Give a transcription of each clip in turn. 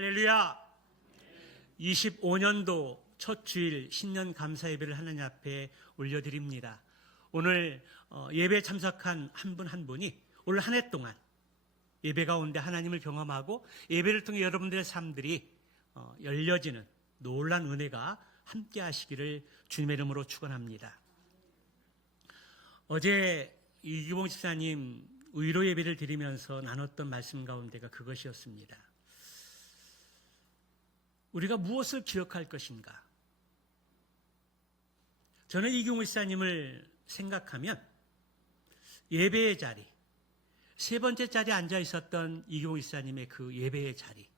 할렐루야! 25년도 첫 주일 신년 감사 예배를 하나님 앞에 올려드립니다. 오늘 예배에 참석한 한 분 한 분이 올 한 해 동안 예배 가운데 하나님을 경험하고 예배를 통해 여러분들의 삶들이 열려지는 놀라운 은혜가 함께 하시기를 주님의 이름으로 축원합니다. 어제 이기봉 집사님 의로 예배를 드리면서 나눴던 말씀 가운데가 그것이었습니다. 우리가 무엇을 기억할 것인가? 저는 이기봉 집사님을 생각하면 예배의 자리, 세 번째 자리에 앉아 있었던 이기봉 집사님의 그 예배의 자리,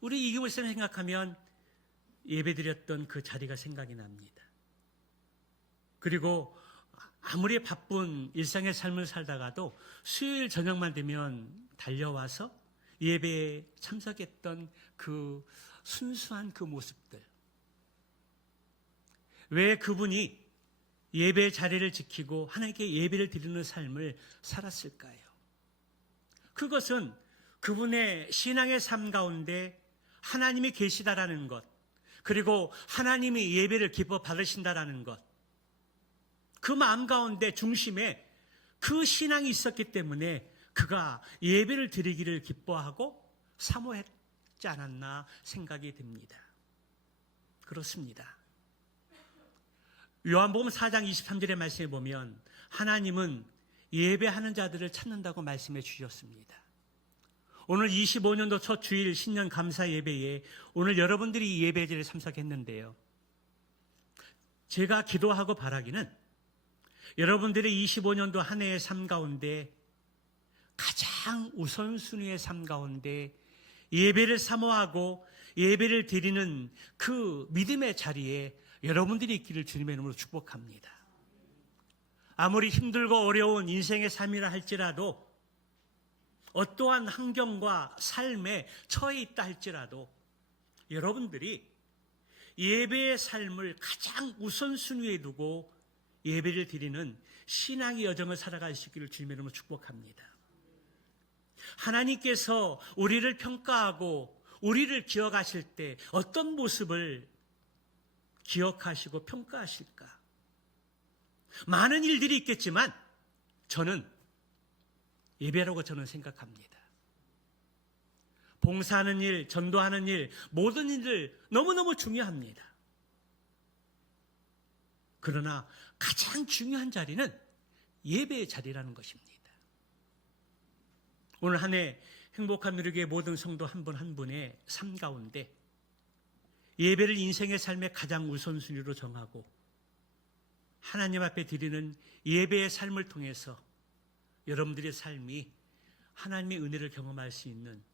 우리 이기봉 집사님 생각하면 예배드렸던 그 자리가 생각이 납니다. 그리고 아무리 바쁜 일상의 삶을 살다가도 수요일 저녁만 되면 달려와서 예배에 참석했던 그 순수한 그 모습들. 왜 그분이 예배의 자리를 지키고 하나님께 예배를 드리는 삶을 살았을까요? 그것은 그분의 신앙의 삶 가운데 하나님이 계시다라는 것, 그리고 하나님이 예배를 기뻐 받으신다라는 것, 그 마음 가운데 중심에 그 신앙이 있었기 때문에 그가 예배를 드리기를 기뻐하고 사모했지 않았나 생각이 듭니다. 그렇습니다. 요한복음 4장 23절의 말씀에 보면 하나님은 예배하는 자들을 찾는다고 말씀해 주셨습니다. 오늘 25년도 첫 주일 신년 감사 예배에 오늘 여러분들이 이 예배 자리에 참석했는데요. 제가 기도하고 바라기는 여러분들의 25년도 한 해의 삶 가운데 가장 우선순위의 삶 가운데 예배를 사모하고 예배를 드리는 그 믿음의 자리에 여러분들이 있기를 주님의 이름으로 축복합니다. 아무리 힘들고 어려운 인생의 삶이라 할지라도, 어떠한 환경과 삶에 처해 있다 할지라도 여러분들이 예배의 삶을 가장 우선순위에 두고 예배를 드리는 신앙의 여정을 살아갈 수 있기를 주님의 이름으로 축복합니다. 하나님께서 우리를 평가하고 우리를 기억하실 때 어떤 모습을 기억하시고 평가하실까? 많은 일들이 있겠지만 저는 예배라고 저는 생각합니다. 봉사하는 일, 전도하는 일, 모든 일들 너무너무 중요합니다. 그러나 가장 중요한 자리는 예배의 자리라는 것입니다. 오늘 한 해 행복한 누리교회 모든 성도 한 분 한 분의 삶 가운데 예배를 인생의 삶의 가장 우선순위로 정하고 하나님 앞에 드리는 예배의 삶을 통해서 여러분들의 삶이 하나님의 은혜를 경험할 수 있는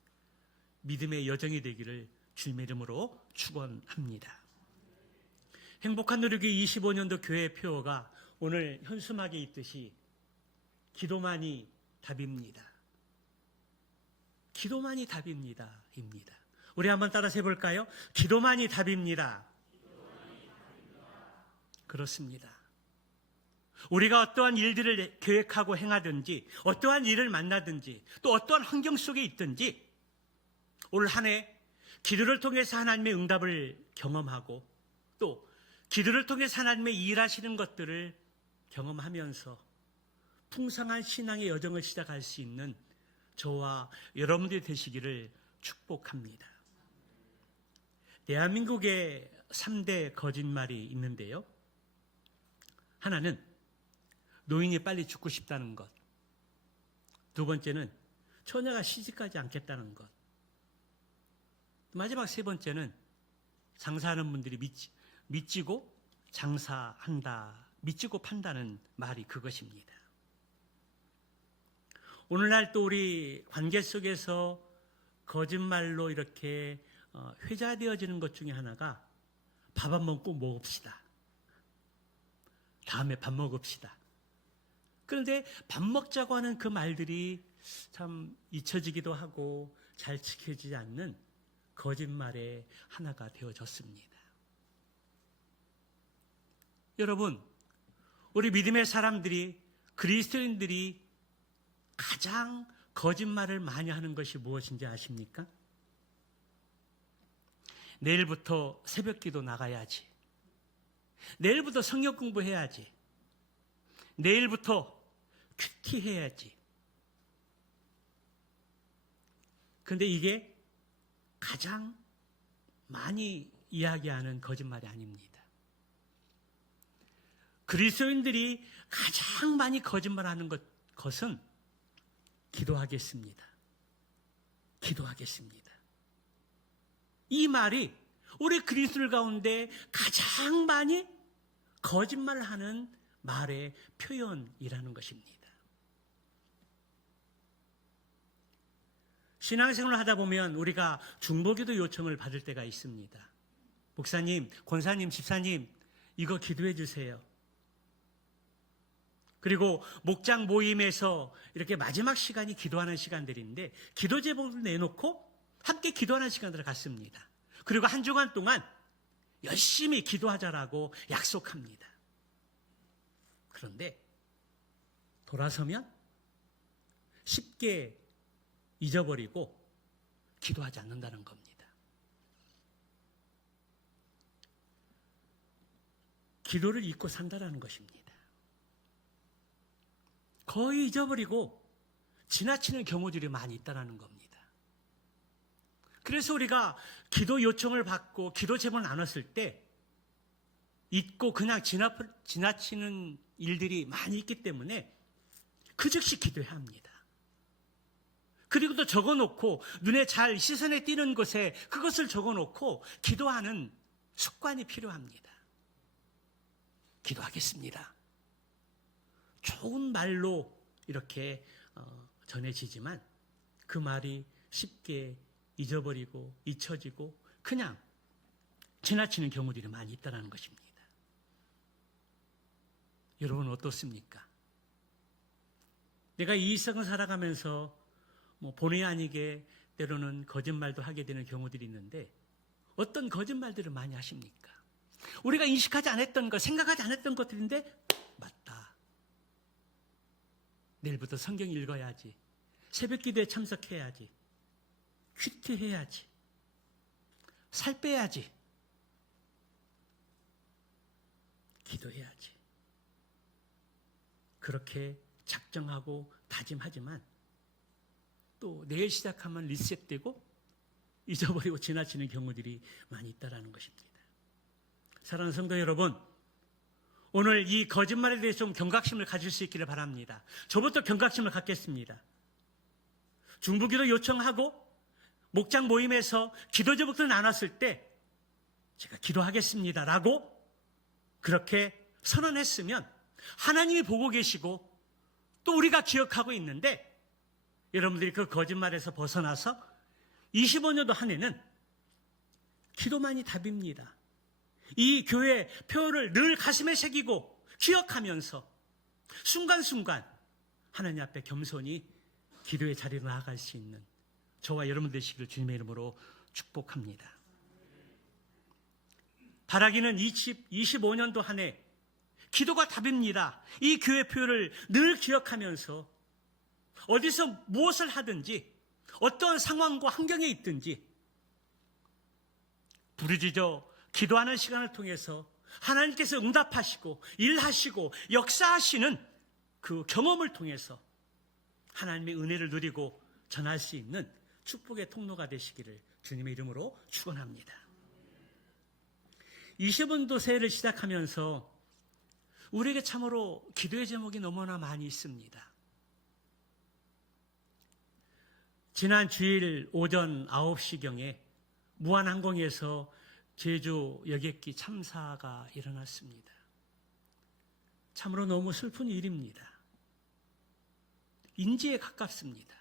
믿음의 여정이 되기를 주님의 이름으로 축원합니다. 행복한 누리교회 25년도 교회 표어가 오늘 현수막에 있듯이 기도만이 답입니다. 기도만이 답입니다. 입니다. 우리 한번 따라서 해볼까요? 기도만이 답입니다. 그렇습니다. 우리가 어떠한 일들을 계획하고 행하든지, 어떠한 일을 만나든지, 또 어떠한 환경 속에 있든지 올 한 해 기도를 통해서 하나님의 응답을 경험하고 또 기도를 통해서 하나님의 일하시는 것들을 경험하면서 풍성한 신앙의 여정을 시작할 수 있는 저와 여러분들이 되시기를 축복합니다. 대한민국에 3대 거짓말이 있는데요. 하나는 노인이 빨리 죽고 싶다는 것. 두 번째는 처녀가 시집가지 않겠다는 것. 마지막 세 번째는 장사하는 분들이 미치고 장사한다, 미치고 판다는 말이 그것입니다. 오늘날 또 우리 관계 속에서 거짓말로 이렇게 회자되어지는 것 중에 하나가 밥 안 먹고 먹읍시다. 다음에 밥 먹읍시다. 그런데 밥 먹자고 하는 그 말들이 참 잊혀지기도 하고 잘 지켜지지 않는 거짓말의 하나가 되어졌습니다. 여러분, 우리 믿음의 사람들이, 그리스도인들이 가장 거짓말을 많이 하는 것이 무엇인지 아십니까? 내일부터 새벽 기도 나가야지. 내일부터 성경 공부해야지. 내일부터 큐티 해야지. 그런데 이게 가장 많이 이야기하는 거짓말이 아닙니다. 그리스도인들이 가장 많이 거짓말하는 것은 기도하겠습니다. 기도하겠습니다. 이 말이 우리 그리스도인들 가운데 가장 많이 거짓말하는 말의 표현이라는 것입니다. 신앙생활을 하다 보면 우리가 중보기도 요청을 받을 때가 있습니다. 목사님, 권사님, 집사님, 이거 기도해 주세요. 그리고 목장 모임에서 이렇게 마지막 시간이 기도하는 시간들인데 기도 제목을 내놓고 함께 기도하는 시간들을 갖습니다. 그리고 한 주간 동안 열심히 기도하자라고 약속합니다. 그런데 돌아서면 쉽게 잊어버리고 기도하지 않는다는 겁니다. 기도를 잊고 산다는 것입니다. 거의 잊어버리고 지나치는 경우들이 많이 있다는 겁니다. 그래서 우리가 기도 요청을 받고 기도 제목을 나눴을 때 잊고 그냥 지나치는 일들이 많이 있기 때문에 그 즉시 기도해야 합니다. 그리고 또 적어놓고 눈에 잘 시선에 띄는 곳에 그것을 적어놓고 기도하는 습관이 필요합니다. 기도하겠습니다. 좋은 말로 이렇게 전해지지만 그 말이 쉽게 잊어버리고 잊혀지고 그냥 지나치는 경우들이 많이 있다는 것입니다. 여러분 어떻습니까? 내가 이 일생을 살아가면서 본의 아니게 때로는 거짓말도 하게 되는 경우들이 있는데 어떤 거짓말들을 많이 하십니까? 우리가 인식하지 않았던 것, 생각하지 않았던 것들인데 맞다. 내일부터 성경 읽어야지. 새벽 기도에 참석해야지. 큐티해야지. 살 빼야지. 기도해야지. 그렇게 작정하고 다짐하지만 또 내일 시작하면 리셋되고 잊어버리고 지나치는 경우들이 많이 있다는 것입니다. 사랑하는 성도 여러분, 오늘 이 거짓말에 대해서 좀 경각심을 가질 수 있기를 바랍니다. 저부터 경각심을 갖겠습니다. 중보기도 요청하고 목장 모임에서 기도 제목들 나눴을 때 제가 기도하겠습니다라고 그렇게 선언했으면 하나님이 보고 계시고 또 우리가 기억하고 있는데 여러분들이 그 거짓말에서 벗어나서 25년도 한 해는 기도만이 답입니다. 이 교회 표를 늘 가슴에 새기고 기억하면서 순간순간 하나님 앞에 겸손히 기도의 자리로 나아갈 수 있는 저와 여러분 되시기를 주님의 이름으로 축복합니다. 바라기는 25년도 한 해 기도가 답입니다. 이 교회 표를 늘 기억하면서 어디서 무엇을 하든지 어떤 상황과 환경에 있든지 부르짖어 기도하는 시간을 통해서 하나님께서 응답하시고 일하시고 역사하시는 그 경험을 통해서 하나님의 은혜를 누리고 전할 수 있는 축복의 통로가 되시기를 주님의 이름으로 축원합니다. 20년도 새해를 시작하면서 우리에게 참으로 기도의 제목이 너무나 많이 있습니다. 지난 주일 오전 9시경에 무한항공에서 제주 여객기 참사가 일어났습니다. 참으로 너무 슬픈 일입니다. 인지에 가깝습니다.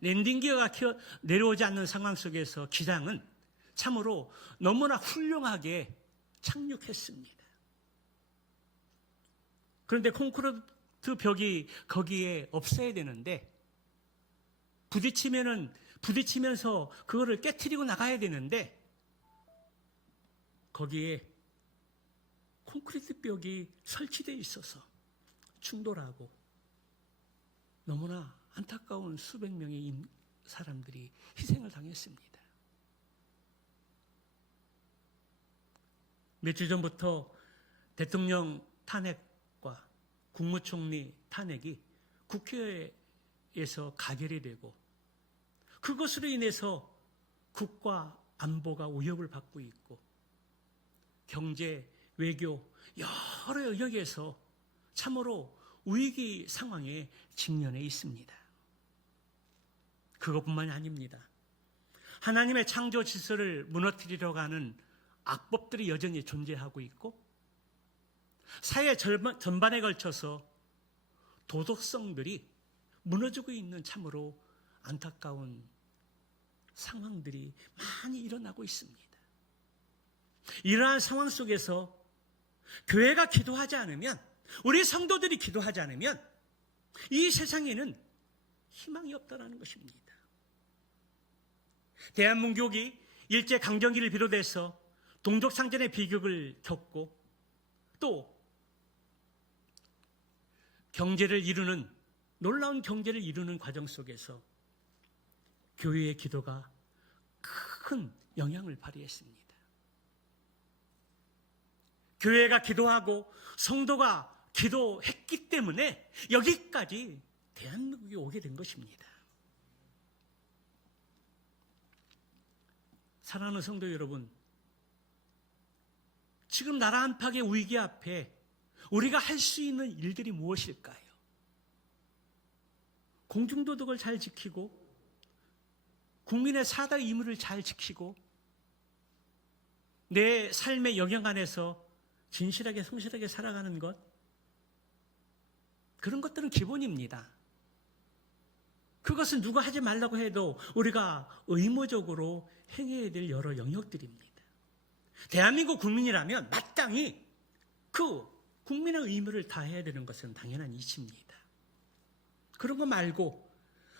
랜딩기어가 내려오지 않는 상황 속에서 기장은 참으로 너무나 훌륭하게 착륙했습니다. 그런데 콘크리트 벽이 거기에 없어야 되는데 부딪히면서 그거를 깨트리고 나가야 되는데 거기에 콘크리트 벽이 설치되어 있어서 충돌하고 너무나 안타까운 수백 명의 사람들이 희생을 당했습니다. 몇 주 전부터 대통령 탄핵과 국무총리 탄핵이 국회에서 가결이 되고 그것으로 인해서 국가 안보가 위협을 받고 있고 경제, 외교 여러 영역에서 참으로 위기 상황에 직면해 있습니다. 그것뿐만이 아닙니다. 하나님의 창조 질서를 무너뜨리려고 하는 악법들이 여전히 존재하고 있고 사회 전반에 걸쳐서 도덕성들이 무너지고 있는 참으로 안타까운 상황들이 많이 일어나고 있습니다. 이러한 상황 속에서 교회가 기도하지 않으면, 우리 성도들이 기도하지 않으면 이 세상에는 희망이 없다는 것입니다. 대한민국이 일제강점기를 비롯해서 동족상전의 비극을 겪고 또 놀라운 경제를 이루는 과정 속에서 교회의 기도가 큰 영향을 발휘했습니다. 교회가 기도하고 성도가 기도했기 때문에 여기까지 대한민국이 오게 된 것입니다. 사랑하는 성도 여러분, 지금 나라 안팎의 위기 앞에 우리가 할 수 있는 일들이 무엇일까요? 공중도덕을 잘 지키고 국민의 사다 의무를 잘 지키고 내 삶의 영역 안에서 진실하게 성실하게 살아가는 것, 그런 것들은 기본입니다. 그것은 누가 하지 말라고 해도 우리가 의무적으로 행해야 될 여러 영역들입니다. 대한민국 국민이라면 마땅히 그 국민의 의무를 다해야 되는 것은 당연한 이치입니다. 그런 거 말고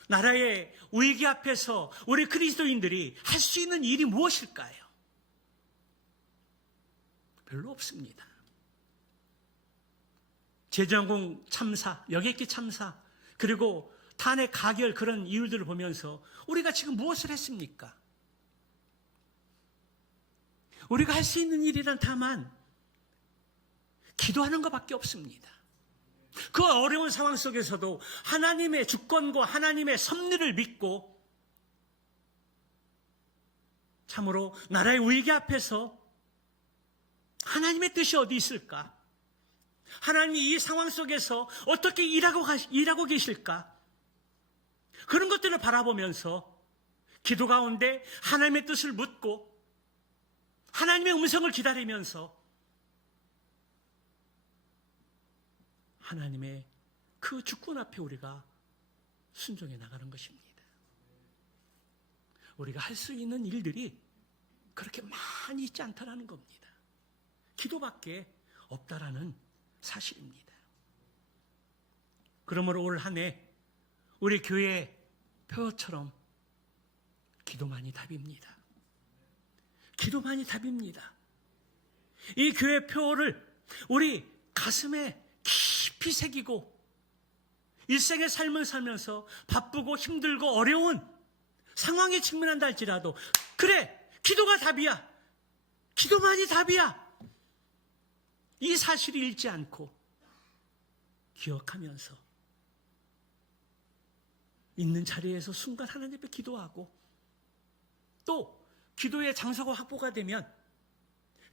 나라의 위기 앞에서 우리 그리스도인들이 할 수 있는 일이 무엇일까요? 별로 없습니다. 제주항공 참사, 여객기 참사, 그리고 탄핵 가결 그런 이유들을 보면서 우리가 지금 무엇을 했습니까? 우리가 할 수 있는 일이란 다만 기도하는 것밖에 없습니다. 그 어려운 상황 속에서도 하나님의 주권과 하나님의 섭리를 믿고 참으로 나라의 위기 앞에서 하나님의 뜻이 어디 있을까? 하나님이 이 상황 속에서 어떻게 일하고 계실까? 그런 것들을 바라보면서 기도 가운데 하나님의 뜻을 묻고 하나님의 음성을 기다리면서 하나님의 그 주권 앞에 우리가 순종해 나가는 것입니다. 우리가 할 수 있는 일들이 그렇게 많이 있지 않다라는 겁니다. 기도밖에 없다라는 사실입니다. 그러므로 올 한 해 우리 교회 표처럼 기도만이 답입니다. 기도만이 답입니다. 이 교회 표를 우리 가슴에 깊이 새기고 일생의 삶을 살면서 바쁘고 힘들고 어려운 상황에 직면한다 할지라도 그래, 기도가 답이야. 기도만이 답이야. 이 사실을 잃지 않고 기억하면서 있는 자리에서 순간 하나님 앞에 기도하고 또 기도의 장소가 확보가 되면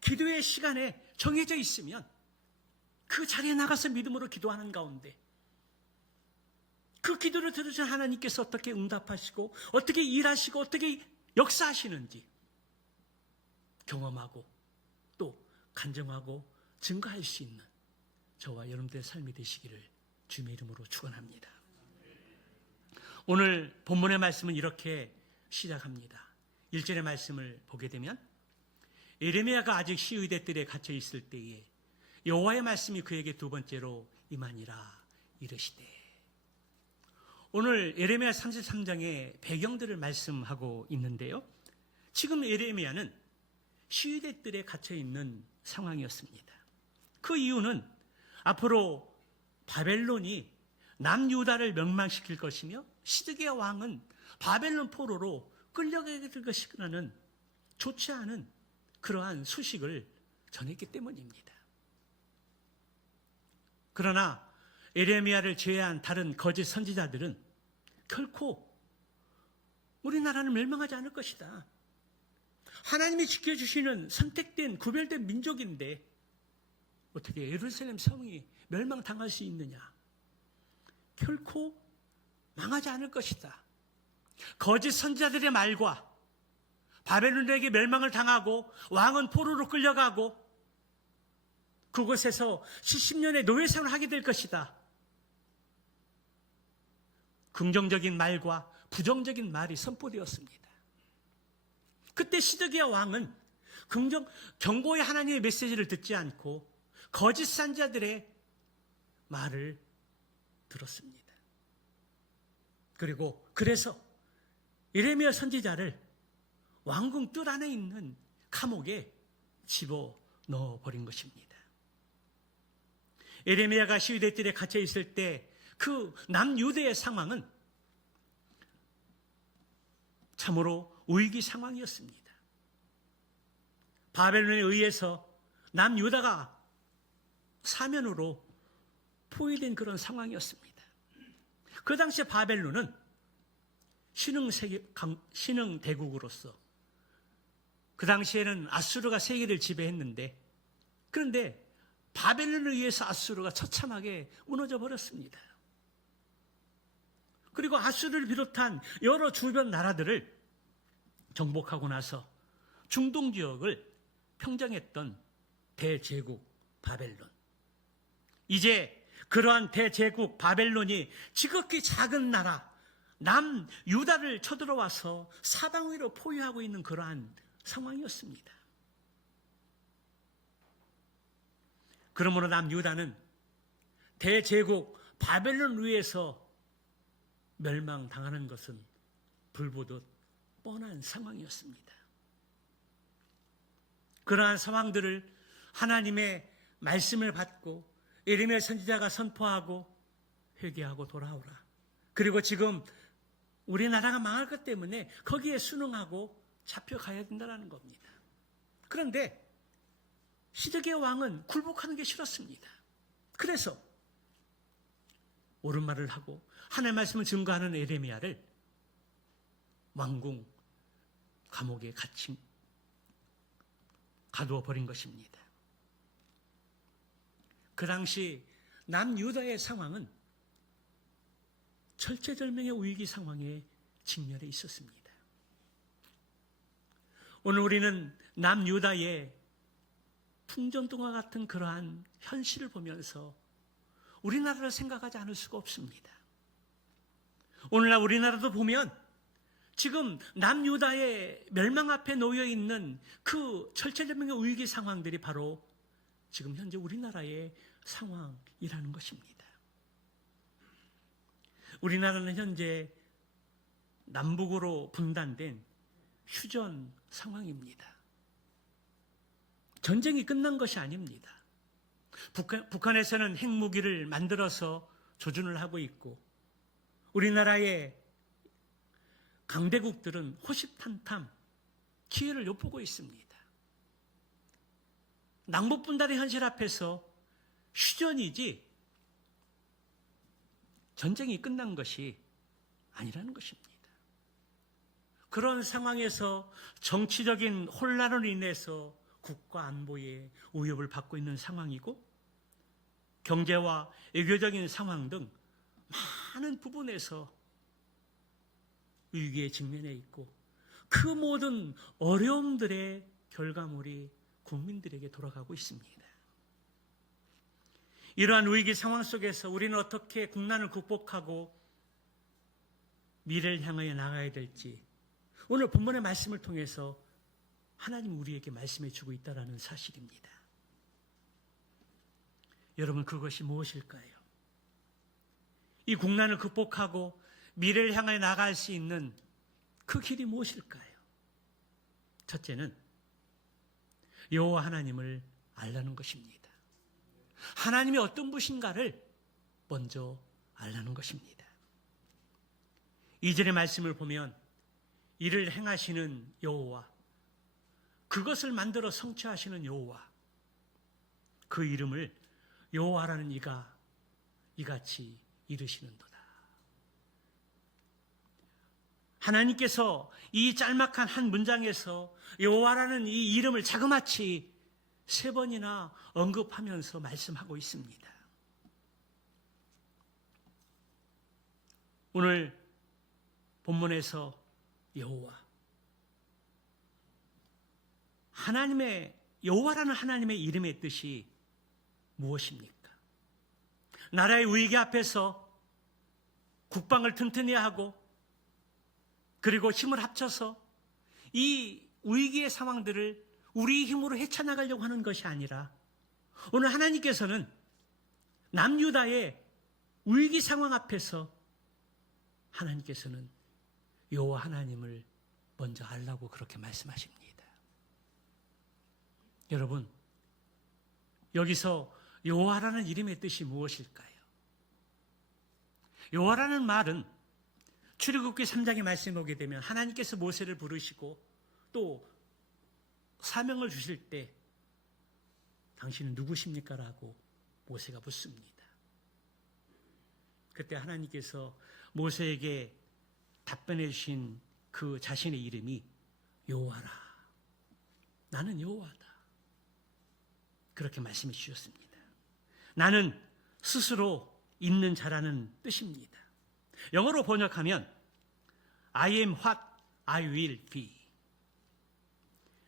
기도의 시간에 정해져 있으면 그 자리에 나가서 믿음으로 기도하는 가운데 그 기도를 들으신 하나님께서 어떻게 응답하시고 어떻게 일하시고 어떻게 역사하시는지 경험하고 또 간증하고 증거할 수 있는 저와 여러분들의 삶이 되시기를 주님의 이름으로 축원합니다. 오늘 본문의 말씀은 이렇게 시작합니다. 1절의 말씀을 보게 되면 예레미야가 아직 시위대 뜰에 갇혀 있을 때에 여호와의 말씀이 그에게 두 번째로 임하니라 이르시되. 오늘 예레미야 33장의 배경들을 말씀하고 있는데요, 지금 예레미야는 시위대 뜰에 갇혀 있는 상황이었습니다. 그 이유는 앞으로 바벨론이 남유다를 멸망시킬 것이며 시드기야 왕은 바벨론 포로로 끌려가게 될 것이라는 좋지 않은 그러한 소식을 전했기 때문입니다. 그러나 예레미야를 제외한 다른 거짓 선지자들은 결코 우리나라는 멸망하지 않을 것이다. 하나님이 지켜주시는 선택된 구별된 민족인데 어떻게 예루살렘 성이 멸망당할 수 있느냐? 결코 망하지 않을 것이다. 거짓 선지자들의 말과 바벨론에게 멸망을 당하고 왕은 포로로 끌려가고 그곳에서 70년의 노예생활을 하게 될 것이다. 긍정적인 말과 부정적인 말이 선포되었습니다. 그때 시드기야 왕은 경고의 하나님의 메시지를 듣지 않고 거짓 선지자들의 말을 들었습니다. 그래서 예레미야 선지자를 왕궁 뜰 안에 있는 감옥에 집어넣어 버린 것입니다. 예레미야가 시위대 뜰에 갇혀 있을 때 그 남유대의 상황은 참으로 위기 상황이었습니다. 바벨론에 의해서 남유다가 사면으로 포위된 그런 상황이었습니다. 그 당시에 바벨론은 신흥 대국으로서 그 당시에는 아수르가 세계를 지배했는데 그런데 바벨론에 의해서 아수르가 처참하게 무너져 버렸습니다. 그리고 아수르를 비롯한 여러 주변 나라들을 정복하고 나서 중동 지역을 평정했던 대제국 바벨론. 이제 그러한 대제국 바벨론이 지극히 작은 나라 남유다를 쳐들어와서 사방 위로 포위하고 있는 그러한 상황이었습니다. 그러므로 남유다는 대제국 바벨론 위에서 멸망당하는 것은 불보듯 뻔한 상황이었습니다. 그러한 상황들을 하나님의 말씀을 받고 예레미야 선지자가 선포하고 회개하고 돌아오라. 그리고 지금 우리나라가 망할 것 때문에 거기에 순응하고 잡혀가야 된다는 겁니다. 그런데 시드기야 왕은 굴복하는 게 싫었습니다. 그래서 옳은 말을 하고 하나님의 말씀을 증거하는 예레미야를 왕궁 감옥에 가두어 버린 것입니다. 그 당시 남유다의 상황은 절체절명의 위기 상황에 직면해 있었습니다. 오늘 우리는 남유다의 풍전등화 같은 그러한 현실을 보면서 우리나라를 생각하지 않을 수가 없습니다. 오늘날 우리나라도 보면 지금 남유다의 멸망 앞에 놓여 있는 그 절체절명의 위기 상황들이 바로 지금 현재 우리나라의 상황이라는 것입니다. 우리나라는 현재 남북으로 분단된 휴전 상황입니다. 전쟁이 끝난 것이 아닙니다. 북한에서는 핵무기를 만들어서 조준을 하고 있고 우리나라의 강대국들은 호시탐탐 기회를 엿보고 있습니다. 남북분단의 현실 앞에서 휴전이지 전쟁이 끝난 것이 아니라는 것입니다. 그런 상황에서 정치적인 혼란으로 인해서 국가 안보에 위협을 받고 있는 상황이고 경제와 외교적인 상황 등 많은 부분에서 위기에 직면해 있고 그 모든 어려움들의 결과물이 국민들에게 돌아가고 있습니다. 이러한 위기 상황 속에서 우리는 어떻게 국난을 극복하고 미래를 향하여 나가야 될지 오늘 본문의 말씀을 통해서 하나님 우리에게 말씀해 주고 있다는 사실입니다. 여러분 그것이 무엇일까요? 이 국난을 극복하고 미래를 향하여 나갈 수 있는 그 길이 무엇일까요? 첫째는 여호와 하나님을 알라는 것입니다. 하나님이 어떤 분인가를 먼저 알라는 것입니다. 2절의 말씀을 보면 이를 행하시는 여호와, 그것을 만들어 성취하시는 여호와, 그 이름을 여호와라는 이가 이같이 이르시는도다. 하나님께서 이 짤막한 한 문장에서 여호와라는 이 이름을 자그마치 3번이나 언급하면서 말씀하고 있습니다. 오늘 본문에서 여호와, 여호와라는 하나님의 이름의 뜻이 무엇입니까? 나라의 위기 앞에서 국방을 튼튼히 하고 그리고 힘을 합쳐서 이 위기의 상황들을 우리 힘으로 헤쳐나가려고 하는 것이 아니라 오늘 하나님께서는 남유다의 위기 상황 앞에서 하나님께서는 여호와 하나님을 먼저 알라고 그렇게 말씀하십니다. 여러분, 여기서 여호와라는 이름의 뜻이 무엇일까요? 여호와라는 말은 출애굽기 3장의 말씀에 오게 되면 하나님께서 모세를 부르시고 또 사명을 주실 때 당신은 누구십니까? 라고 모세가 묻습니다. 그때 하나님께서 모세에게 답변해 주신 그 자신의 이름이 여호와라. 나는 여호와다. 그렇게 말씀해 주셨습니다. 나는 스스로 있는 자라는 뜻입니다. 영어로 번역하면 I am what I will be.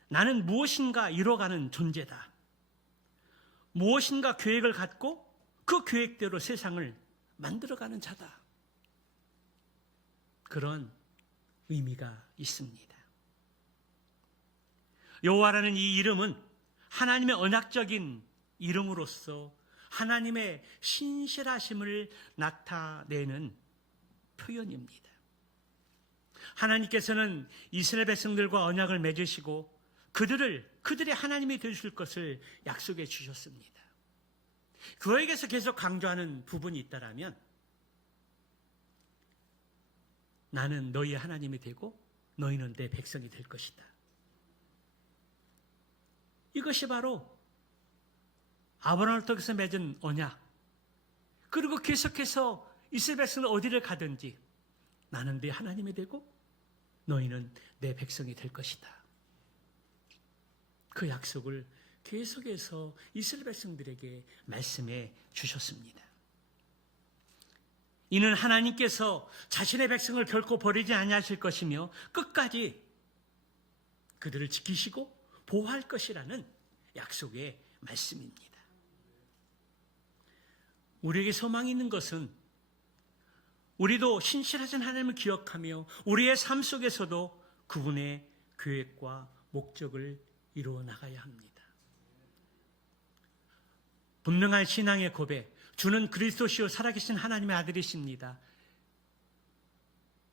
나는 무엇인가 이뤄가는 존재다. 무엇인가 계획을 갖고 그 계획대로 세상을 만들어가는 자다. 그런 의미가 있습니다. 여호와라는 이 이름은 하나님의 언약적인 이름으로서 하나님의 신실하심을 나타내는 표현입니다. 하나님께서는 이스라엘 백성들과 언약을 맺으시고 그들의 하나님이 되실 것을 약속해 주셨습니다. 그에게서 계속 강조하는 부분이 있다라면 나는 너희의 하나님이 되고 너희는 내 백성이 될 것이다. 이것이 바로 아브라함을 통해서 맺은 언약, 그리고 계속해서 이스라엘 백성은 어디를 가든지 나는 네 하나님이 되고 너희는 내 백성이 될 것이다. 그 약속을 계속해서 이스라엘 백성들에게 말씀해 주셨습니다. 이는 하나님께서 자신의 백성을 결코 버리지 아니하실 것이며 끝까지 그들을 지키시고 보호할 것이라는 약속의 말씀입니다. 우리에게 소망이 있는 것은 우리도 신실하신 하나님을 기억하며 우리의 삶 속에서도 그분의 계획과 목적을 이루어 나가야 합니다. 분명한 신앙의 고백, 주는 그리스도시요 살아계신 하나님의 아들이십니다.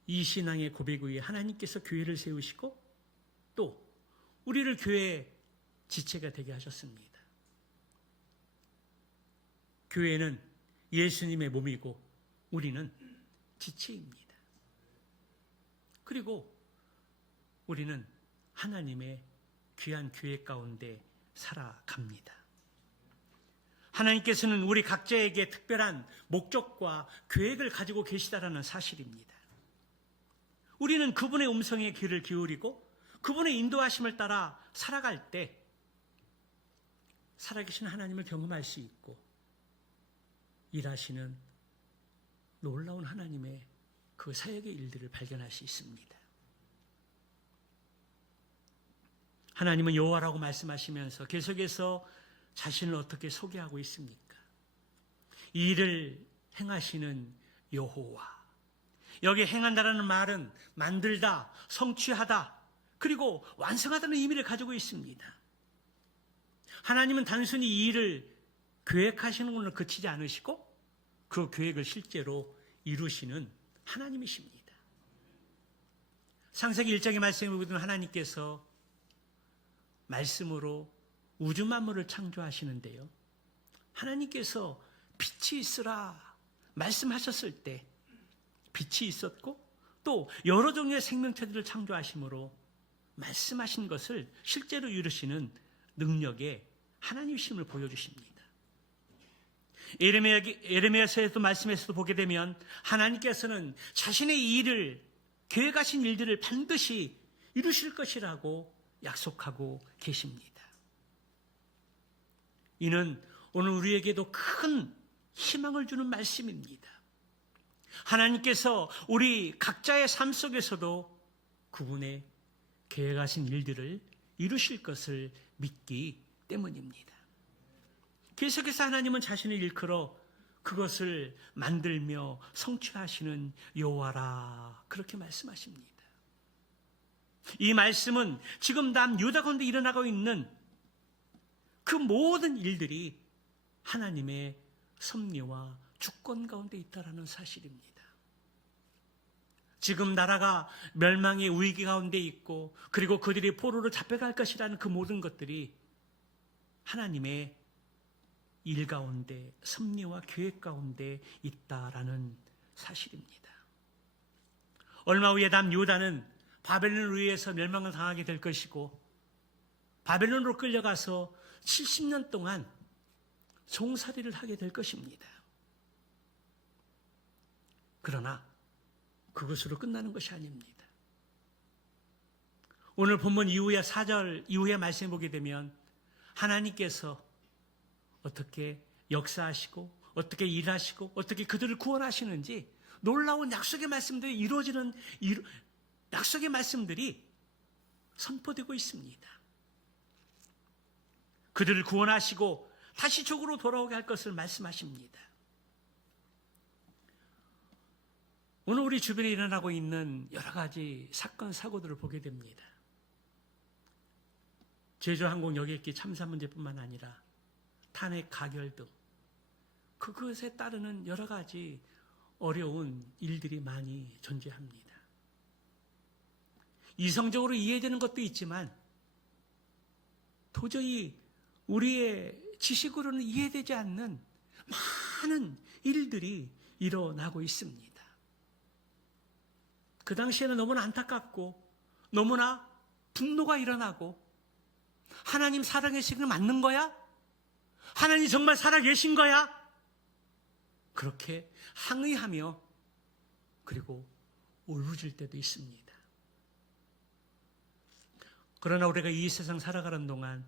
이 신앙의 고백 위에 하나님께서 교회를 세우시고 또 우리를 교회의 지체가 되게 하셨습니다. 교회는 예수님의 몸이고 우리는 지체입니다. 그리고 우리는 하나님의 귀한 교회 가운데 살아갑니다. 하나님께서는 우리 각자에게 특별한 목적과 계획을 가지고 계시다라는 사실입니다. 우리는 그분의 음성에 귀를 기울이고 그분의 인도하심을 따라 살아갈 때 살아계신 하나님을 경험할 수 있고 일하시는 놀라운 하나님의 그 사역의 일들을 발견할 수 있습니다. 하나님은 여호와라고 말씀하시면서 계속해서 자신을 어떻게 소개하고 있습니까? 이 일을 행하시는 여호와. 여기 행한다라는 말은 만들다, 성취하다, 그리고 완성하다는 의미를 가지고 있습니다. 하나님은 단순히 이 일을 계획하시는 것으로 그치지 않으시고 그 계획을 실제로 이루시는 하나님이십니다. 창세기 1장의 말씀에 보면 하나님께서 말씀으로 우주 만물을 창조하시는데요. 하나님께서 빛이 있으라 말씀하셨을 때 빛이 있었고 또 여러 종류의 생명체들을 창조하심으로 말씀하신 것을 실제로 이루시는 능력의 하나님이심을 보여주십니다. 에레미야서에도 말씀에서도 보게 되면 하나님께서는 자신의 일을, 계획하신 일들을 반드시 이루실 것이라고 약속하고 계십니다. 이는 오늘 우리에게도 큰 희망을 주는 말씀입니다. 하나님께서 우리 각자의 삶 속에서도 그분의 계획하신 일들을 이루실 것을 믿기 때문입니다. 계속해서 하나님은 자신을 일컬어 그것을 만들며 성취하시는 여호와라, 그렇게 말씀하십니다. 이 말씀은 지금 남유다 가운데 일어나고 있는 그 모든 일들이 하나님의 섭리와 주권 가운데 있다라는 사실입니다. 지금 나라가 멸망의 위기 가운데 있고, 그리고 그들이 포로로 잡혀갈 것이라는 그 모든 것들이 하나님의 일 가운데, 섭리와 계획 가운데 있다라는 사실입니다. 얼마 후에 남유다는 바벨론에 의해서 멸망을 당하게 될 것이고, 바벨론으로 끌려가서 70년 동안 종살이를 하게 될 것입니다. 그러나 그것으로 끝나는 것이 아닙니다. 오늘 본문 이후에 4절 이후에 말씀해 보게 되면 하나님께서 어떻게 역사하시고 어떻게 일하시고 어떻게 그들을 구원하시는지 놀라운 약속의 말씀들이 이루어지는 약속의 말씀들이 선포되고 있습니다. 그들을 구원하시고 다시 족으로 돌아오게 할 것을 말씀하십니다. 오늘 우리 주변에 일어나고 있는 여러 가지 사건, 사고들을 보게 됩니다. 제주항공 여객기 참사 문제뿐만 아니라 탄핵 가결 등 그것에 따르는 여러 가지 어려운 일들이 많이 존재합니다. 이성적으로 이해되는 것도 있지만 도저히 우리의 지식으로는 이해되지 않는 많은 일들이 일어나고 있습니다. 그 당시에는 너무나 안타깝고 너무나 분노가 일어나고, 하나님 살아계시는 게 맞는 거야? 하나님 정말 살아계신 거야? 그렇게 항의하며 그리고 울부짖을 때도 있습니다. 그러나 우리가 이 세상 살아가는 동안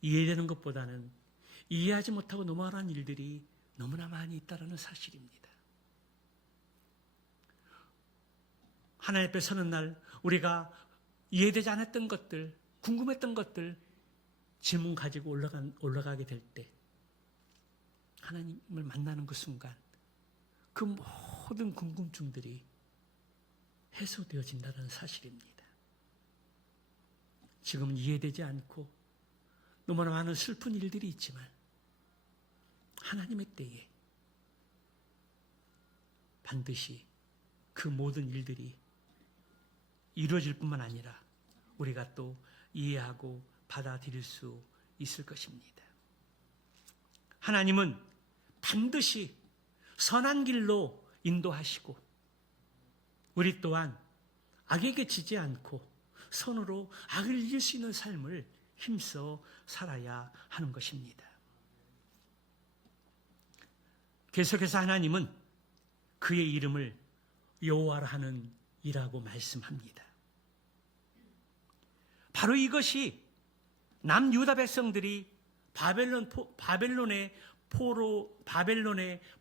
이해되는 것보다는 이해하지 못하고 넘어가는 일들이 너무나 많이 있다는 사실입니다. 하나님 앞에 서는 날 우리가 이해되지 않았던 것들, 궁금했던 것들, 질문 가지고 올라가게 될 때 하나님을 만나는 그 순간 그 모든 궁금증들이 해소되어진다는 사실입니다. 지금 이해되지 않고 너무나 많은 슬픈 일들이 있지만 하나님의 때에 반드시 그 모든 일들이 이루어질 뿐만 아니라 우리가 또 이해하고 받아들일 수 있을 것입니다. 하나님은 반드시 선한 길로 인도하시고 우리 또한 악에게 지지 않고 선으로 악을 이길 수 있는 삶을 힘써 살아야 하는 것입니다. 계속해서 하나님은 그의 이름을 여호와라 하는 이라고 말씀합니다. 바로 이것이 남유다 백성들이 바벨론의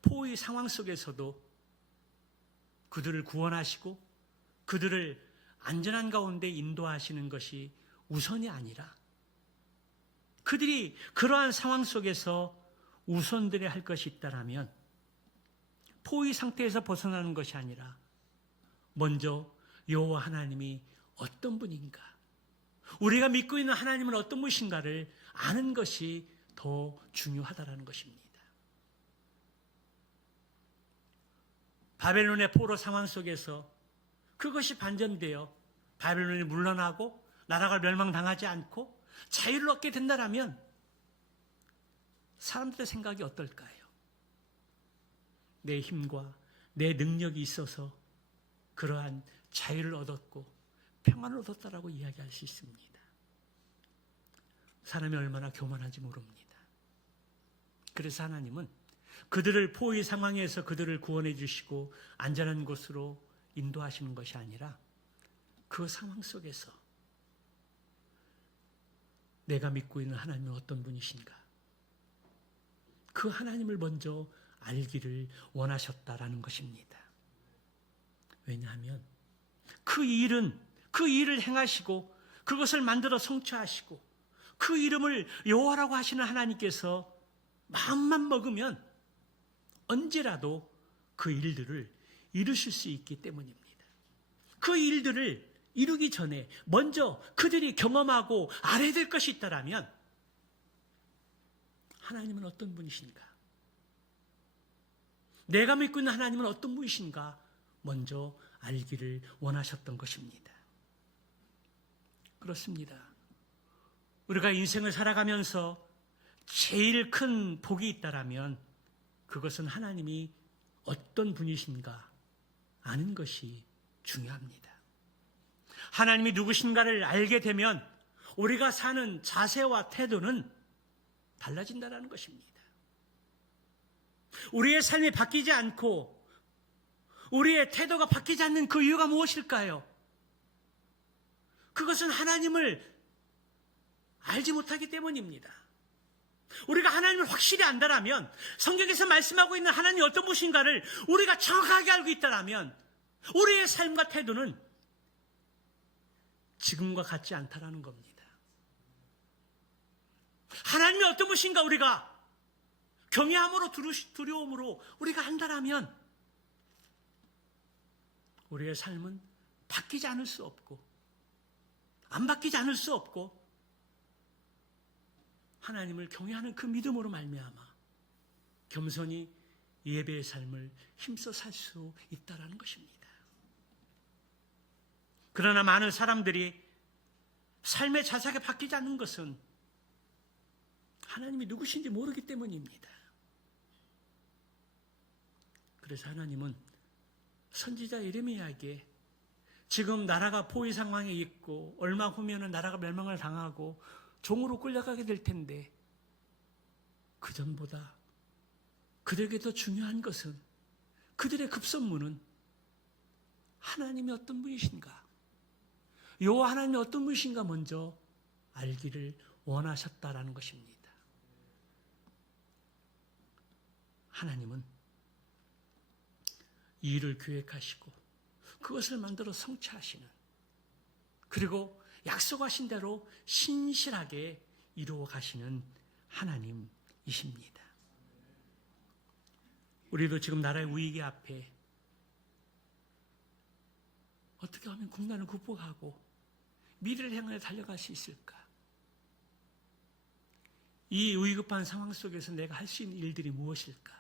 포의 상황 속에서도 그들을 구원하시고 그들을 안전한 가운데 인도하시는 것이 우선이 아니라, 그들이 그러한 상황 속에서 우선들이 할 것이 있다라면 포의 상태에서 벗어나는 것이 아니라 먼저 여호와 하나님이 어떤 분인가, 우리가 믿고 있는 하나님은 어떤 분이신가를 아는 것이 더 중요하다는 것입니다. 바벨론의 포로 상황 속에서 그것이 반전되어 바벨론이 물러나고 나라가 멸망당하지 않고 자유를 얻게 된다면 사람들의 생각이 어떨까요? 내 힘과 내 능력이 있어서 그러한 자유를 얻었고 평안을 얻었다라고 이야기할 수 있습니다. 사람이 얼마나 교만한지 모릅니다. 그래서 하나님은 그들을 포위 상황에서 그들을 구원해 주시고 안전한 곳으로 인도하시는 것이 아니라 그 상황 속에서 내가 믿고 있는 하나님은 어떤 분이신가? 그 하나님을 먼저 알기를 원하셨다라는 것입니다. 왜냐하면 그 일을 행하시고 그것을 만들어 성취하시고 그 이름을 여호와라고 하시는 하나님께서 마음만 먹으면 언제라도 그 일들을 이루실 수 있기 때문입니다. 그 일들을 이루기 전에 먼저 그들이 경험하고 알아야 될 것이 있다면 하나님은 어떤 분이신가? 내가 믿고 있는 하나님은 어떤 분이신가? 먼저 알기를 원하셨던 것입니다. 그렇습니다. 우리가 인생을 살아가면서 제일 큰 복이 있다면 그것은 하나님이 어떤 분이신가 아는 것이 중요합니다. 하나님이 누구신가를 알게 되면 우리가 사는 자세와 태도는 달라진다는 것입니다. 우리의 삶이 바뀌지 않고 우리의 태도가 바뀌지 않는 그 이유가 무엇일까요? 그것은 하나님을 알지 못하기 때문입니다. 우리가 하나님을 확실히 안다면, 성경에서 말씀하고 있는 하나님이 어떤 분이신가를 우리가 정확하게 알고 있다면 우리의 삶과 태도는 지금과 같지 않다라는 겁니다. 하나님이 어떤 분이신가 우리가 경외함으로 두려움으로 우리가 안다면 우리의 삶은 바뀌지 않을 수 없고 안 바뀌지 않을 수 없고 하나님을 경외하는 그 믿음으로 말미암아 겸손히 예배의 삶을 힘써 살 수 있다는 것입니다. 그러나 많은 사람들이 삶의 자세가 바뀌지 않는 것은 하나님이 누구신지 모르기 때문입니다. 그래서 하나님은 선지자 예레미야에게 지금 나라가 포위 상황에 있고 얼마 후면은 나라가 멸망을 당하고 종으로 끌려가게 될 텐데 그 전보다 그들에게 더 중요한 것은 그들의 급선무는 하나님이 어떤 분이신가, 여호와 하나님이 어떤 분이신가 먼저 알기를 원하셨다라는 것입니다. 하나님은 이 일을 계획하시고 그것을 만들어 성취하시는, 그리고 약속하신 대로 신실하게 이루어 가시는 하나님이십니다. 우리도 지금 나라의 위기 앞에 어떻게 하면 국난을 극복하고 미래를 향해 달려갈 수 있을까? 이 위급한 상황 속에서 내가 할 수 있는 일들이 무엇일까?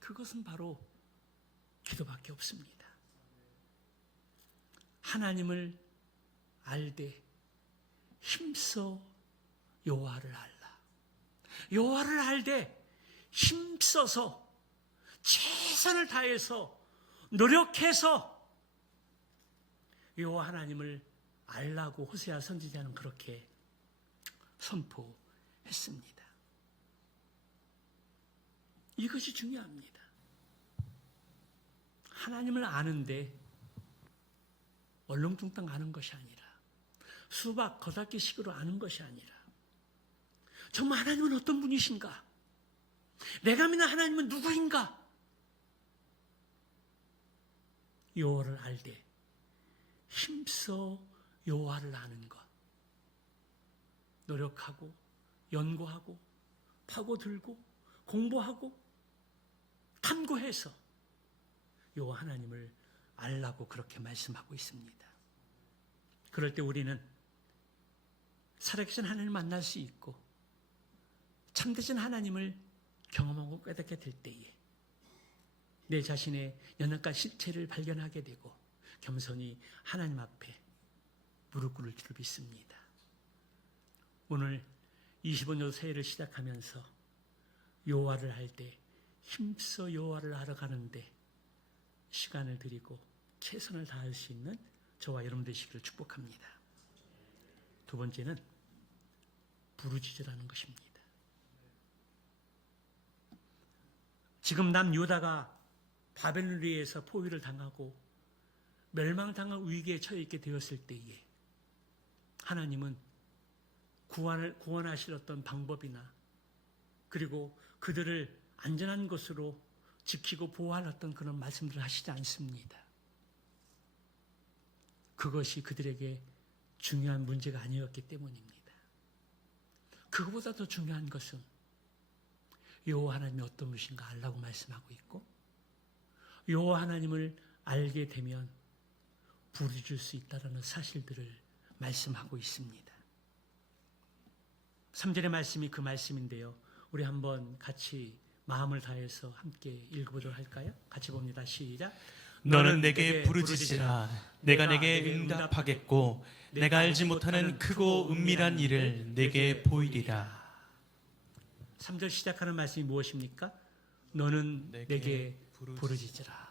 그것은 바로 기도밖에 없습니다. 하나님을 알되 힘써 여호와를 알라. 여호와를 알되 힘써서 최선을 다해서 노력해서 여호와 하나님을 알라고 호세아 선지자는 그렇게 선포했습니다. 이것이 중요합니다. 하나님을 아는데 얼렁뚱땅 아는 것이 아니라 수박 겉핥기식으로 아는 것이 아니라 정말 하나님은 어떤 분이신가? 내가 믿는 하나님은 누구인가? 여호와를 알되 힘써 여호와를 아는 것, 노력하고 연구하고 파고들고 공부하고 탐구해서 여호와 하나님을 알라고 그렇게 말씀하고 있습니다. 그럴 때 우리는 살아계신 하나님을 만날 수 있고 참되신 하나님을 경험하고 깨닫게 될 때에 내 자신의 연약한 실체를 발견하게 되고 겸손히 하나님 앞에 무릎 꿇을 줄 믿습니다. 오늘 25년 새해를 시작하면서 여호와를 알 때 힘써 여호와를 알아가는데 시간을 드리고 최선을 다할 수 있는 저와 여러분 되시기를 축복합니다. 두 번째는 부르짖으라는 것입니다. 지금 남유다가 바벨론에서 포위를 당하고 멸망당한 위기에 처해 있게 되었을 때에 하나님은 구원하실 어떤 방법이나 그리고 그들을 안전한 곳으로 지키고 보호할 어떤 그런 말씀들을 하시지 않습니다. 그것이 그들에게 중요한 문제가 아니었기 때문입니다. 그것보다 더 중요한 것은 여호와 하나님이 어떤 분이신가 알라고 말씀하고 있고, 여호와 하나님을 알게 되면 부르짖을 수 있다는 사실들을 말씀하고 있습니다. 3절의 말씀이 그 말씀인데요. 우리 한번 같이 마음을 다해서 함께 읽어보도록 할까요? 같이 봅니다. 시작. 너는 내게 부르짖으라. 내가 내게 응답하겠고 내가 알지 못하는 크고 은밀한 일을 내게 보이리라. 3절 시작하는 말씀이 무엇입니까? 너는 내게 부르짖으라.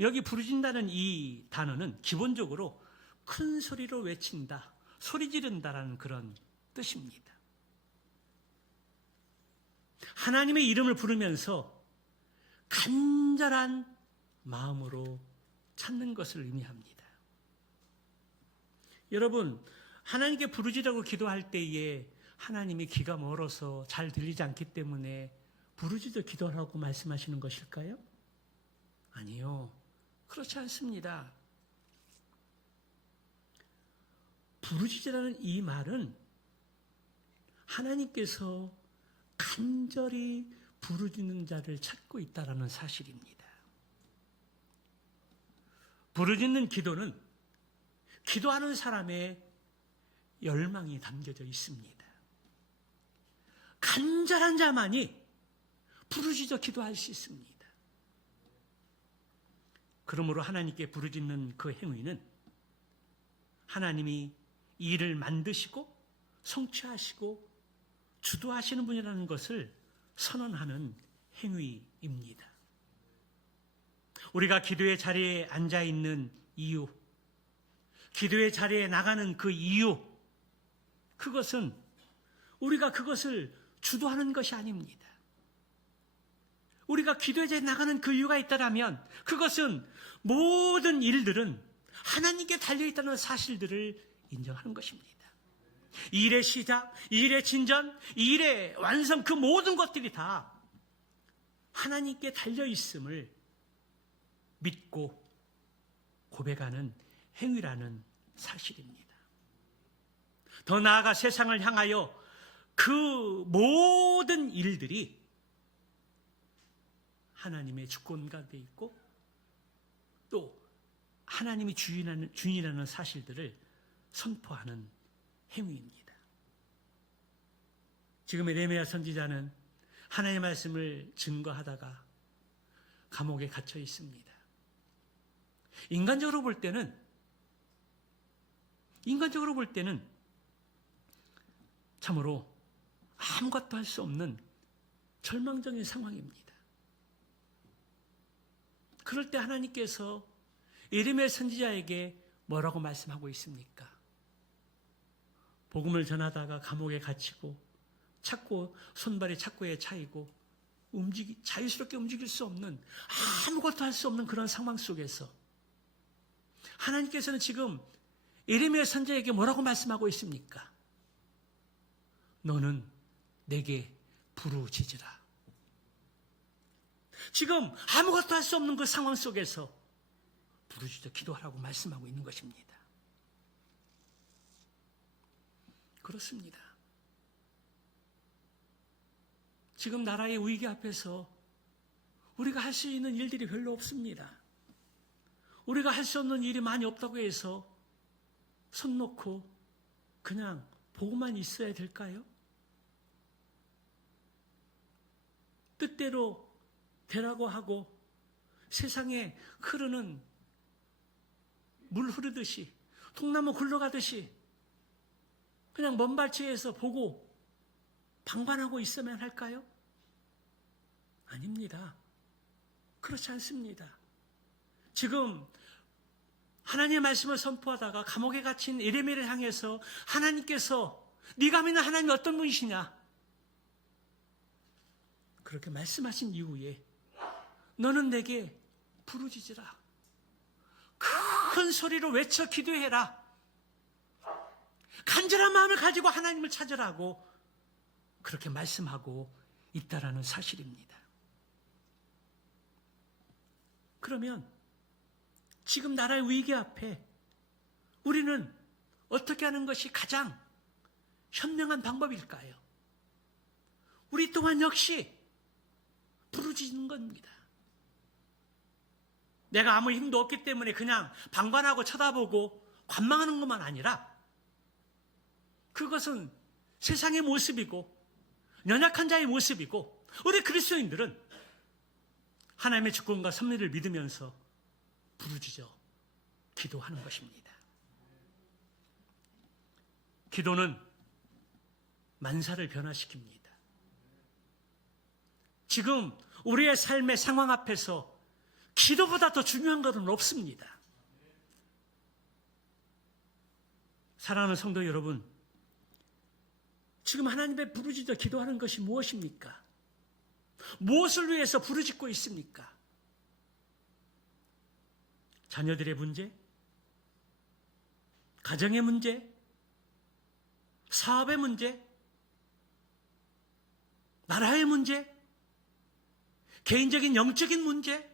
여기 부르짖는다는 이 단어는 기본적으로 큰 소리로 외친다, 소리 지른다라는 그런 뜻입니다. 하나님의 이름을 부르면서 간절한 마음으로 찾는 것을 의미합니다. 여러분, 하나님께 부르짖으라고 기도할 때에 하나님이 귀가 멀어서 잘 들리지 않기 때문에 부르짖어 기도하라고 말씀하시는 것일까요? 아니요. 그렇지 않습니다. 부르짖으라는 이 말은 하나님께서 간절히 부르짖는 자를 찾고 있다는 사실입니다. 부르짖는 기도는 기도하는 사람의 열망이 담겨져 있습니다. 간절한 자만이 부르짖어 기도할 수 있습니다. 그러므로 하나님께 부르짖는 그 행위는 하나님이 이 일을 만드시고 성취하시고 주도하시는 분이라는 것을 선언하는 행위입니다. 우리가 기도의 자리에 앉아 있는 이유, 기도의 자리에 나가는 그 이유, 그것은 우리가 그것을 주도하는 것이 아닙니다. 우리가 기도의 자리에 나가는 그 이유가 있다면 그것은 모든 일들은 하나님께 달려있다는 사실들을 인정하는 것입니다. 이 일의 시작, 이 일의 진전, 이 일의 완성, 그 모든 것들이 다 하나님께 달려있음을 믿고 고백하는 행위라는 사실입니다. 더 나아가 세상을 향하여 그 모든 일들이 하나님의 주권 가운데 있고 또 하나님이 주인이라는 사실들을 선포하는 행위입니다. 지금 에레미야 선지자는 하나님의 말씀을 증거하다가 감옥에 갇혀 있습니다. 인간적으로 볼 때는 참으로 아무것도 할 수 없는 절망적인 상황입니다. 그럴 때 하나님께서 에레미야 선지자에게 뭐라고 말씀하고 있습니까? 복음을 전하다가 감옥에 갇히고 손발이 착고에 차이고 자유스럽게 움직일 수 없는, 아무것도 할 수 없는 그런 상황 속에서 하나님께서는 지금 에레미야 선지자에게 뭐라고 말씀하고 있습니까? 너는 내게 부르짖으라. 지금 아무것도 할 수 없는 그 상황 속에서 부르짖어 기도하라고 말씀하고 있는 것입니다. 그렇습니다. 지금 나라의 위기 앞에서 우리가 할 수 있는 일들이 별로 없습니다. 우리가 할 수 없는 일이 많이 없다고 해서 손 놓고 그냥 보고만 있어야 될까요? 뜻대로 되라고 하고 세상에 흐르는 물 흐르듯이 통나무 굴러가듯이 그냥 먼 발치에서 보고 방관하고 있으면 할까요? 아닙니다. 그렇지 않습니다. 지금 하나님의 말씀을 선포하다가 감옥에 갇힌 에레미야를 향해서 하나님께서 네가 믿는 하나님이 어떤 분이시냐? 그렇게 말씀하신 이후에 너는 내게 부르짖으라. 큰 소리로 외쳐 기도해라. 간절한 마음을 가지고 하나님을 찾으라고 그렇게 말씀하고 있다라는 사실입니다. 그러면 지금 나라의 위기 앞에 우리는 어떻게 하는 것이 가장 현명한 방법일까요? 우리 또한 역시 부르짖는 겁니다. 내가 아무 힘도 없기 때문에 그냥 방관하고 쳐다보고 관망하는 것만 아니라 그것은 세상의 모습이고 연약한 자의 모습이고 우리 그리스도인들은 하나님의 주권과 섭리를 믿으면서 부르짖어 기도하는 것입니다. 기도는 만사를 변화시킵니다. 지금 우리의 삶의 상황 앞에서 기도보다 더 중요한 것은 없습니다. 사랑하는 성도 여러분, 지금 하나님의 부르짖어 기도하는 것이 무엇입니까? 무엇을 위해서 부르짖고 있습니까? 자녀들의 문제? 가정의 문제? 사업의 문제? 나라의 문제? 개인적인 영적인 문제?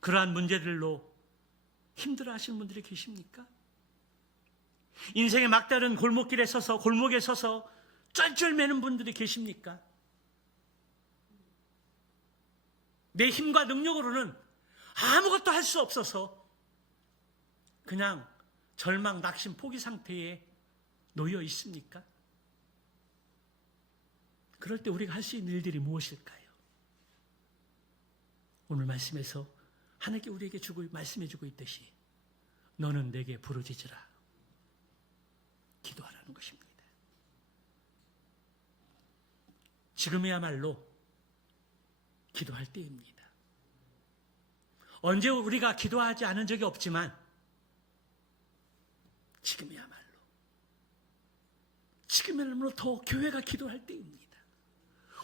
그러한 문제들로 힘들어 하시는 분들이 계십니까? 인생의 막다른 골목에 서서 쩔쩔매는 분들이 계십니까? 내 힘과 능력으로는 아무것도 할 수 없어서 그냥 절망, 낙심, 포기 상태에 놓여 있습니까? 그럴 때 우리가 할 수 있는 일들이 무엇일까요? 오늘 말씀에서 하나님께 우리에게 말씀해주고 있듯이 너는 내게 부르짖으라. 기도하라는 것입니다. 지금이야말로 기도할 때입니다. 언제 우리가 기도하지 않은 적이 없지만 지금이야말로 더 교회가 기도할 때입니다.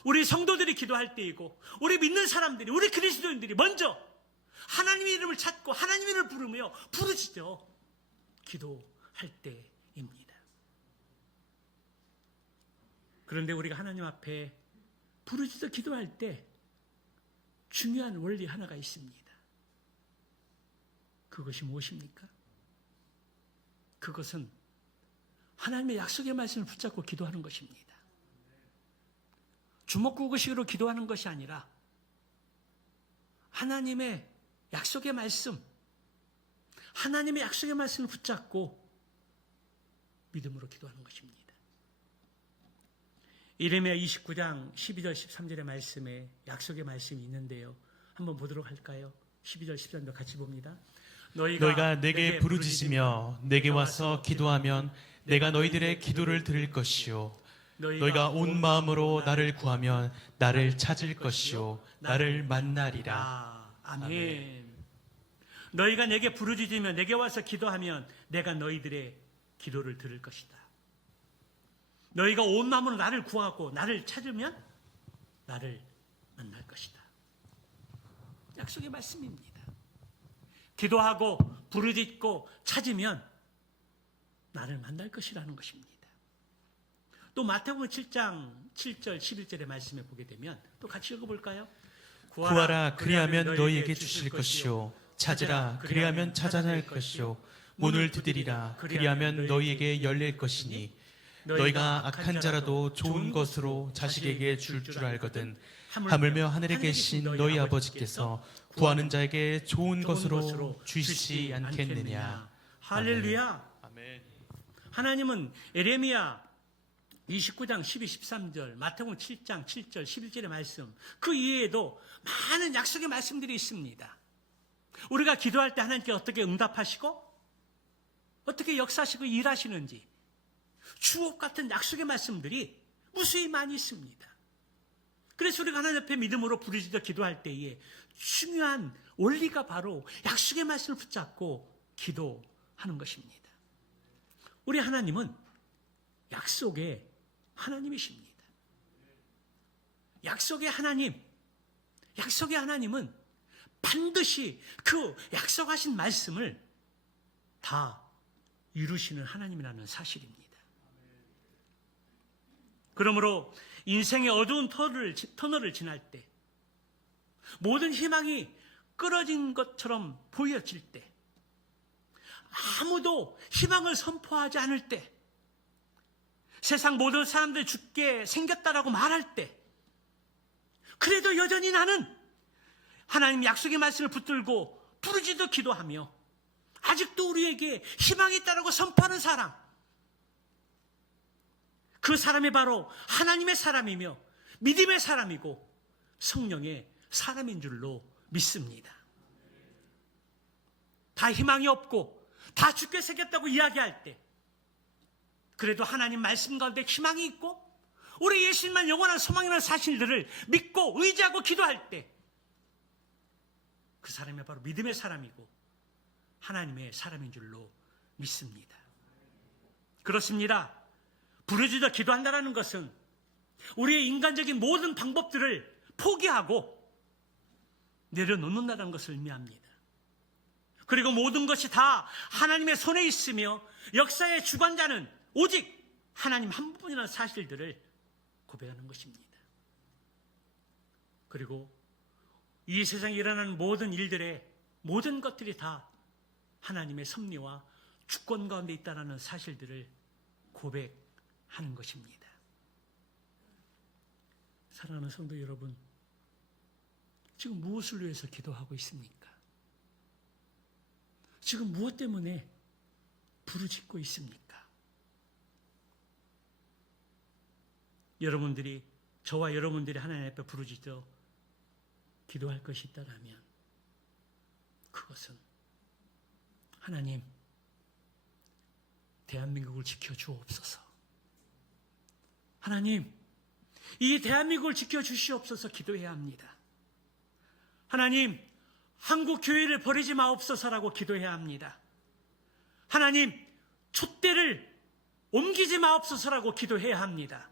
우리 성도들이 기도할 때이고 우리 믿는 사람들이 우리 그리스도인들이 먼저 하나님의 이름을 찾고 하나님의 이름을 부르며 부르짖어 기도할 때입니다. 그런데 우리가 하나님 앞에 부르짖어 기도할 때 중요한 원리 하나가 있습니다. 그것이 무엇입니까? 그것은 하나님의 약속의 말씀을 붙잡고 기도하는 것입니다. 주먹구구식으로 기도하는 것이 아니라 하나님의 약속의 말씀을 붙잡고 믿음으로 기도하는 것입니다. 이레미야 29장 12절 13절의 말씀에 약속의 말씀이 있는데요. 한번 보도록 할까요? 12절 13절 같이 봅니다. 너희가 내게 부르짖으며 내게 와서 기도하면 내가 너희들의 기도를 들을 것이요 너희가 온 마음으로 나를 구하면 나를 찾을 것이요 나를 만나리라. 아멘. 너희가 내게 부르짖으며 내게 와서 기도하면 내가 너희들의 기도를 들을 것이다. 너희가 온 마음으로 나를 구하고 나를 찾으면 나를 만날 것이다. 약속의 말씀입니다. 기도하고 부르짖고 찾으면 나를 만날 것이라는 것입니다. 또 마태복음 7장 7절 11절의 말씀에 보게 되면 또 같이 읽어볼까요? 구하라 그리하면 너희에게 주실 것이요 찾으라 그리하면 찾아낼 것이요 문을 두드리라 그리하면 너희에게 열릴 것이니 너희가 악한 자라도 좋은 것으로 자식에게 줄 알거든 하물며 하늘에 계신 너희 아버지께서 구하는 자에게 좋은 것으로 주시지 않겠느냐. 할렐루야. 아멘. 하나님은 에레미야 29장 12, 13절, 마태복음 7장 7절, 11절의 말씀, 그 이외에도 많은 약속의 말씀들이 있습니다. 우리가 기도할 때 하나님께 어떻게 응답하시고 어떻게 역사하시고 일하시는지 주옥 같은 약속의 말씀들이 무수히 많이 있습니다. 그래서 우리가 하나님 앞에 믿음으로 부르짖어 기도할 때에 중요한 원리가 바로 약속의 말씀을 붙잡고 기도하는 것입니다. 우리 하나님은 약속에 하나님이십니다. 약속의 하나님은 반드시 그 약속하신 말씀을 다 이루시는 하나님이라는 사실입니다. 그러므로 인생의 어두운 터널을 지날 때, 모든 희망이 끊어진 것처럼 보여질 때, 아무도 희망을 선포하지 않을 때, 세상 모든 사람들 죽게 생겼다라고 말할 때, 그래도 여전히 나는 하나님 약속의 말씀을 붙들고 부르짖어 기도하며 아직도 우리에게 희망이 있다라고 선포하는 사람, 그 사람이 바로 하나님의 사람이며 믿음의 사람이고 성령의 사람인 줄로 믿습니다. 다 희망이 없고 다 죽게 생겼다고 이야기할 때, 그래도 하나님 말씀 가운데 희망이 있고 우리 예수님만 영원한 소망이라는 사실들을 믿고 의지하고 기도할 때, 그 사람이 바로 믿음의 사람이고 하나님의 사람인 줄로 믿습니다. 그렇습니다. 부르짖어 기도한다는 것은 우리의 인간적인 모든 방법들을 포기하고 내려놓는다는 것을 의미합니다. 그리고 모든 것이 다 하나님의 손에 있으며 역사의 주관자는 오직 하나님 한 분이라는 사실들을 고백하는 것입니다. 그리고 이 세상에 일어나는 모든 일들의 모든 것들이 다 하나님의 섭리와 주권 가운데 있다는 사실들을 고백하는 것입니다. 사랑하는 성도 여러분, 지금 무엇을 위해서 기도하고 있습니까? 지금 무엇 때문에 부르짖고 있습니까? 여러분들이, 저와 여러분들이 하나님 앞에 부르짖어 기도할 것이 있다면 그것은 하나님, 대한민국을 지켜주옵소서. 하나님, 이 대한민국을 지켜주시옵소서 기도해야 합니다. 하나님, 한국 교회를 버리지 마옵소서라고 기도해야 합니다. 하나님, 촛대를 옮기지 마옵소서라고 기도해야 합니다.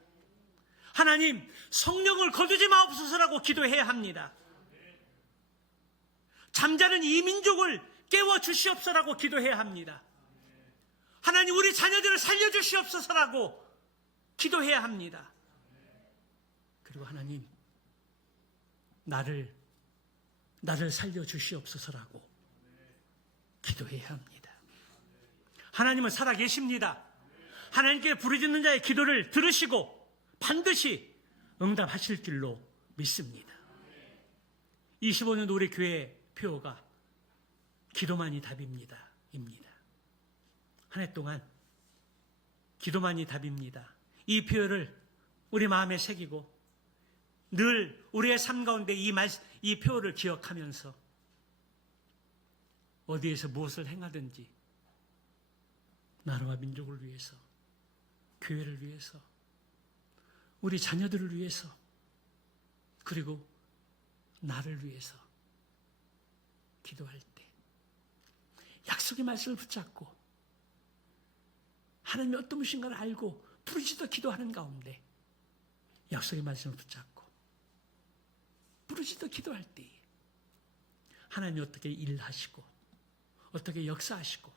하나님, 성령을 거두지 마옵소서라고 기도해야 합니다. 잠자는 이 민족을 깨워주시옵소서라고 기도해야 합니다. 하나님, 우리 자녀들을 살려주시옵소서라고 기도해야 합니다. 그리고 하나님, 나를 살려주시옵소서라고 기도해야 합니다. 하나님은 살아계십니다. 하나님께 부르짖는 자의 기도를 들으시고 반드시 응답하실 줄로 믿습니다. 25년도 우리 교회 표어가 기도만이 답입니다. 한 해 동안 기도만이 답입니다. 이 표어를 우리 마음에 새기고 늘 우리의 삶 가운데 이 표어를 기억하면서 어디에서 무엇을 행하든지 나라와 민족을 위해서, 교회를 위해서, 우리 자녀들을 위해서, 그리고 나를 위해서 기도할 때 약속의 말씀을 붙잡고 하나님이 어떤 분이신가를 알고 부르짖어 기도하는 가운데 약속의 말씀을 붙잡고 부르짖어 기도할 때에 하나님이 어떻게 일하시고 어떻게 역사하시고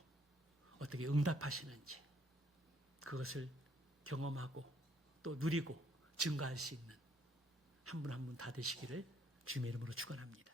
어떻게 응답하시는지 그것을 경험하고 또 누리고 증거할 수 있는 한 분 한 분 다 되시기를 주님의 이름으로 축원합니다.